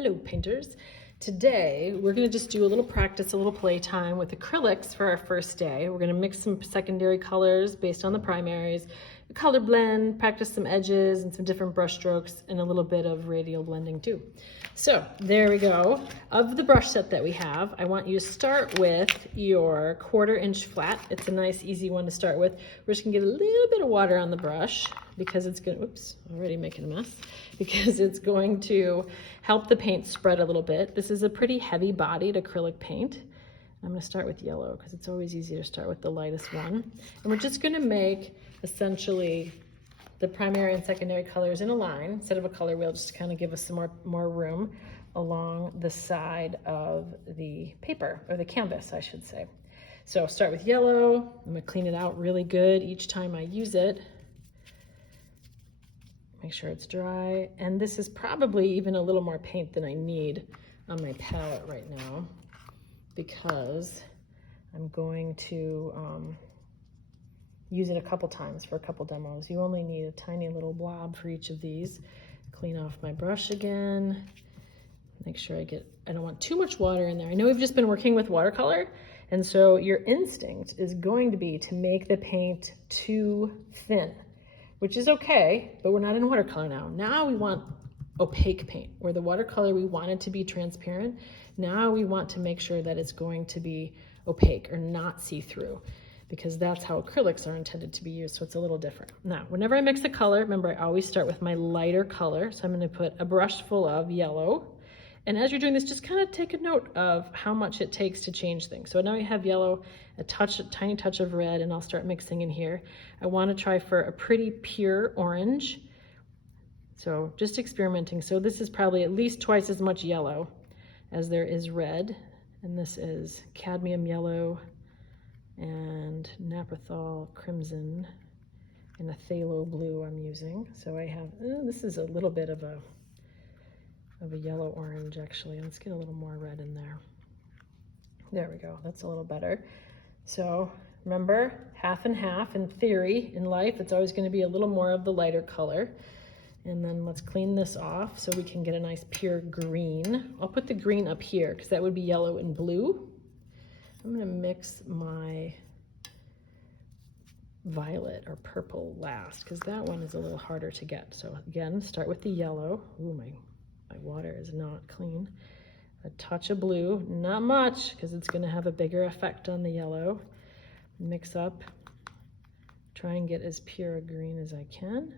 Hello painters. Today we're going to just do a little practice, a little playtime with acrylics for our first day. We're going to mix some secondary colors based on the primaries, color blend, practice some edges and some different brush strokes, and a little bit of radial blending too. So there we go. Of the brush set that we have, I want you to start with your 1/4 inch flat. It's a nice easy one to start with. We're just going to get a little bit of water on the brush because it's going to, oops, already making a mess, because it's going to help the paint spread a little bit. This is a pretty heavy bodied acrylic paint. I'm going to start with yellow because it's always easier to start with the lightest one. And we're just going to make essentially the primary and secondary colors in a line instead of a color wheel, just to kind of give us some more room along the side of the paper, or the canvas, I should say. So start with yellow. I'm going to clean it out really good each time I use it. Make sure it's dry. And this is probably even a little more paint than I need on my palette right now, because I'm going to use it a couple times for a couple demos. You only need a tiny little blob for each of these. Clean off my brush again. Make sure I don't want too much water in there. I know we've just been working with watercolor, and so your instinct is going to be to make the paint too thin, which is okay, but we're not in watercolor now. Now we want opaque paint, where the watercolor we want it to be transparent. Now we want to make sure that it's going to be opaque or not see-through, because that's how acrylics are intended to be used, so it's a little different. Now, whenever I mix a color, remember I always start with my lighter color, so I'm gonna put a brush full of yellow. And as you're doing this, just kind of take a note of how much it takes to change things. So now we have yellow, a tiny touch of red, and I'll start mixing in here. I want to try for a pretty pure orange. So just experimenting. So this is probably at least twice as much yellow as there is red. And this is cadmium yellow and naphthol crimson and a phthalo blue I'm using. So I have, this is a little bit of a yellow orange actually. Let's get a little more red in there. There we go, that's a little better. So remember, half and half. In theory, in life, it's always going to be a little more of the lighter color. And then let's clean this off so we can get a nice pure green. I'll put the green up here because that would be yellow and blue. I'm going to mix my violet or purple last, because that one is a little harder to get. So again, start with the yellow. Ooh, my water is not clean. A touch of blue, not much, because it's going to have a bigger effect on the yellow. Mix up, try and get as pure a green as I can.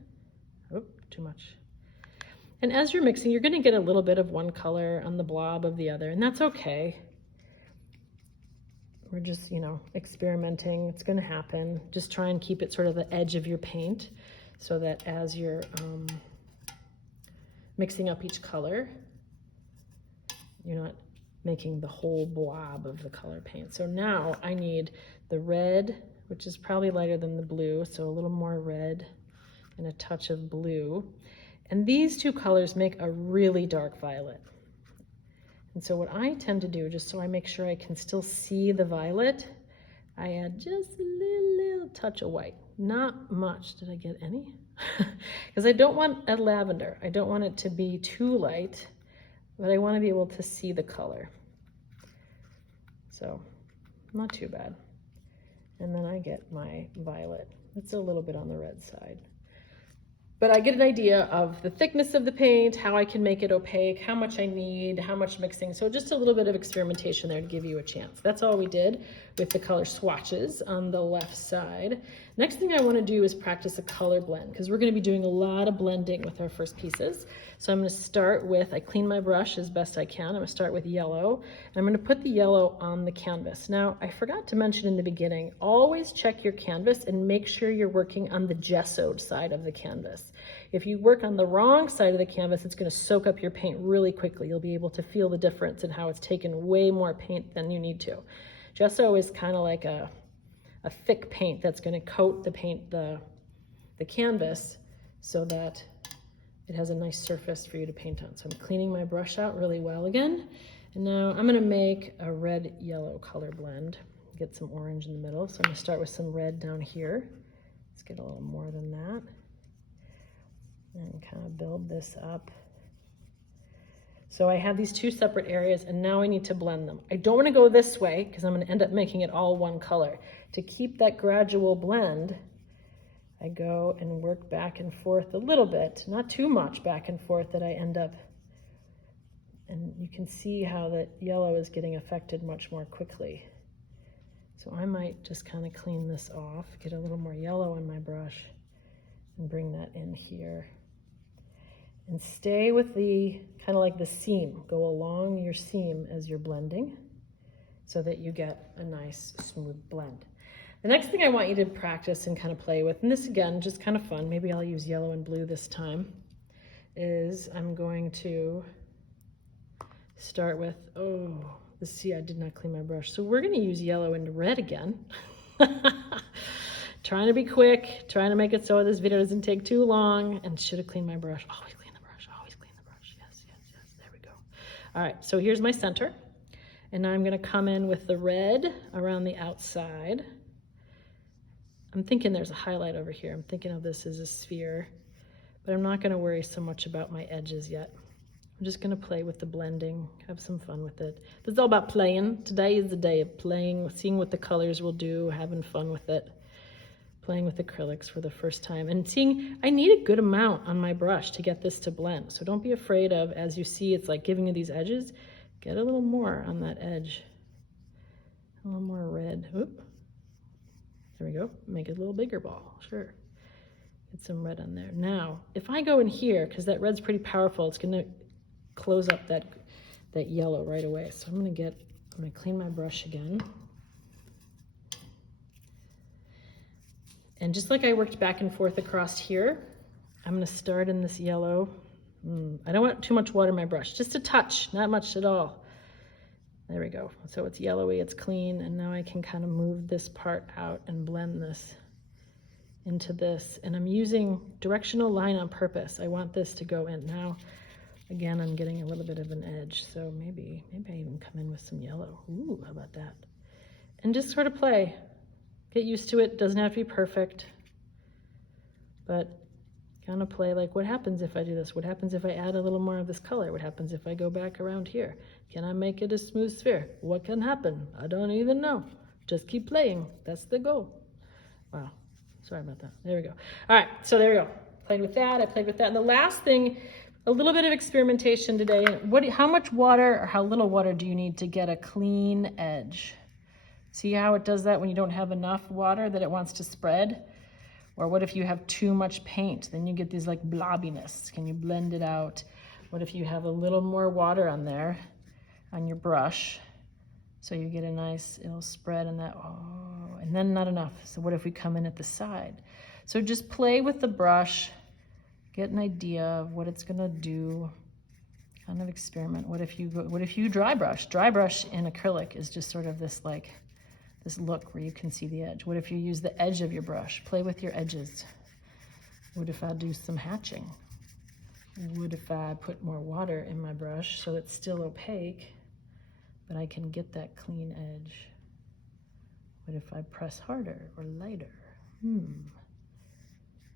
Oh, too much. And as you're mixing, you're going to get a little bit of one color on the blob of the other, and that's okay. We're just, experimenting. It's going to happen. Just try and keep it sort of the edge of your paint, so that as you're mixing up each color, you're not making the whole blob of the color paint. So now I need the red, which is probably lighter than the blue, so a little more red and a touch of blue. And these two colors make a really dark violet. And so what I tend to do, just so I make sure I can still see the violet, I add just a little touch of white. Not much. Did I get any? Because I don't want a lavender. I don't want it to be too light, but I want to be able to see the color. So not too bad. And then I get my violet. It's a little bit on the red side. But I get an idea of the thickness of the paint, how I can make it opaque, how much I need, how much mixing. So just a little bit of experimentation there to give you a chance. That's all we did with the color swatches on the left side. Next thing I want to do is practice a color blend, because we're going to be doing a lot of blending with our first pieces. So I'm going to start with, I clean my brush as best I can. I'm going to start with yellow, and I'm going to put the yellow on the canvas. Now, I forgot to mention in the beginning, always check your canvas and make sure you're working on the gessoed side of the canvas. If you work on the wrong side of the canvas, it's going to soak up your paint really quickly. You'll be able to feel the difference in how it's taken way more paint than you need to. Gesso is kind of like a thick paint that's going to coat the canvas so that it has a nice surface for you to paint on. So I'm cleaning my brush out really well again. And now I'm going to make a red-yellow color blend. Get some orange in the middle. So I'm going to start with some red down here. Let's get a little more than that. And kind of build this up So I have these two separate areas, and now I need to blend them. I don't want to go this way because I'm going to end up making it all one color. To keep that gradual blend, I go and work back and forth a little bit, not too much back and forth that I end up, and you can see how that yellow is getting affected much more quickly. So I might just kind of clean this off, get a little more yellow on my brush, and bring that in here. And stay with the, kind of like the seam, go along your seam as you're blending so that you get a nice smooth blend. The next thing I want you to practice and kind of play with, and this again, just kind of fun, maybe I'll use yellow and blue this time, is I'm going to start with, see, I did not clean my brush. So we're going to use yellow and red again. Trying to be quick, trying to make it so this video doesn't take too long, and should have cleaned my brush. Always clean the brush, always clean the brush. Yes, yes, yes, there we go. All right, so here's my center. And now I'm going to come in with the red around the outside. I'm thinking there's a highlight over here. I'm thinking of this as a sphere, but I'm not going to worry so much about my edges yet. I'm just going to play with the blending, have some fun with it. This is all about playing. Today is the day of playing, seeing what the colors will do, having fun with it, playing with acrylics for the first time, and seeing I need a good amount on my brush to get this to blend. So don't be afraid of, as you see, it's like giving you these edges, get a little more on that edge, a little more red. Oop. There we go. Make it a little bigger ball. Sure. Get some red on there. Now, if I go in here, because that red's pretty powerful, it's going to close up that yellow right away. So I'm going to clean my brush again. And just like I worked back and forth across here, I'm going to start in this yellow. I don't want too much water in my brush, just a touch, not much at all. There we go. So it's yellowy, it's clean, and now I can kind of move this part out and blend this into this. And I'm using directional line on purpose. I want this to go in. Now, again, I'm getting a little bit of an edge, so maybe I even come in with some yellow. Ooh, how about that? And just sort of play. Get used to it. Doesn't have to be perfect, but kind of play like, what happens if I do this? What happens if I add a little more of this color? What happens if I go back around here? Can I make it a smooth sphere? What can happen? I don't even know. Just keep playing. That's the goal. Wow. Sorry about that. There we go. All right. So there we go. Played with that. I played with that. And the last thing, a little bit of experimentation today. How much water or how little water do you need to get a clean edge? See how it does that when you don't have enough water that it wants to spread? Or what if you have too much paint? Then you get these like blobbiness. Can you blend it out? What if you have a little more water on there, on your brush? So you get a nice, it'll spread in that, and then not enough. So what if we come in at the side? So just play with the brush, get an idea of what it's gonna do, kind of experiment. What if you dry brush? Dry brush in acrylic is just sort of this like, this look where you can see the edge. What if you use the edge of your brush? Play with your edges. What if I do some hatching? What if I put more water in my brush so it's still opaque, but I can get that clean edge? What if I press harder or lighter? Ooh,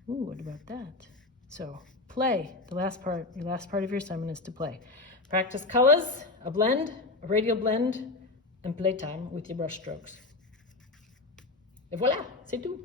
what about that? So play. The last part of your assignment is to play. Practice colors, a blend, a radial blend, and playtime with your brush strokes. Et voilà, c'est tout.